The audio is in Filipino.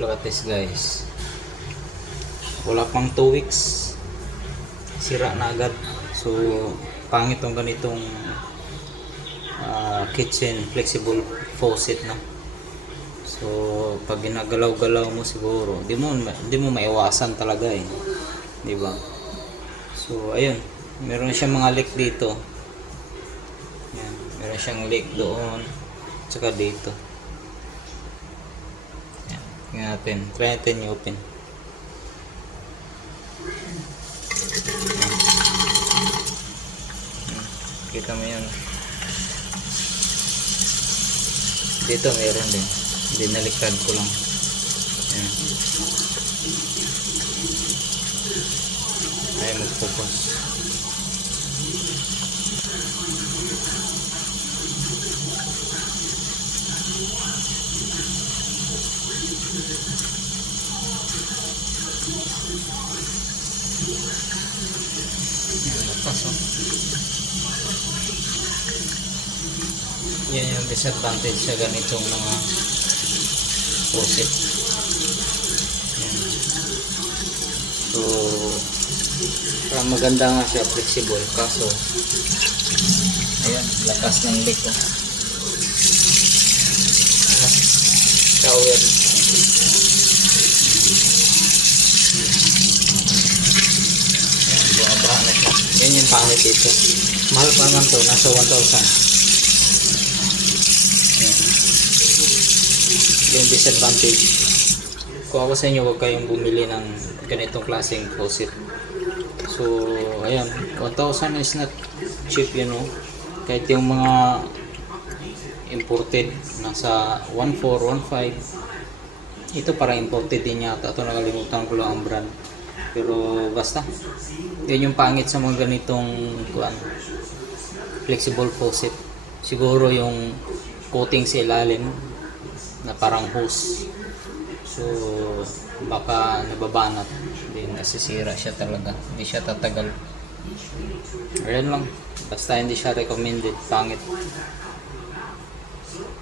Look at this guys. Wala pang 2 weeks. Sira na agad. So, pangit tong ganitong kitchen flexible faucet na. So, pag ginagalaw-galaw mo siguro, di mo maiwasan talaga eh. Di ba? So, ayun. Meron siyang mga leak dito. Yan. Meron siyang leak doon. Tsaka dito. Yan. Tingnan natin. Try natin i-open. Kita mo yan. Dito meron din. Dinaliktad ko lang. Yan. Ay, mag-focus. Yan, lakas oh. Yan yung disadvantage sa ganitong mga faucet. Yan. So, parang maganda nga siya, flexible, kaso ayan, lakas ng leak ko. Shower. Ayan, bumabaha na siya. Yan yung pangit dito. Mahal pa naman to, nasa 1,000. Yung disadvantage, kung ako sa inyo, huwag kayong bumili ng ganitong klaseng faucet. So ayan, 1,000 is not cheap, you know. Kahit yung mga imported nasa 1,400, 1,500, ito parang imported din yata. Ito nakalimutan ko lang ang brand, pero basta yun yung pangit sa mga ganitong flexible faucet. Siguro yung coating sa ilalim na parang hose, so baka nababanat din, nasisira siya talaga, hindi siya tatagal. Ayan lang, basta hindi siya recommended, pangit.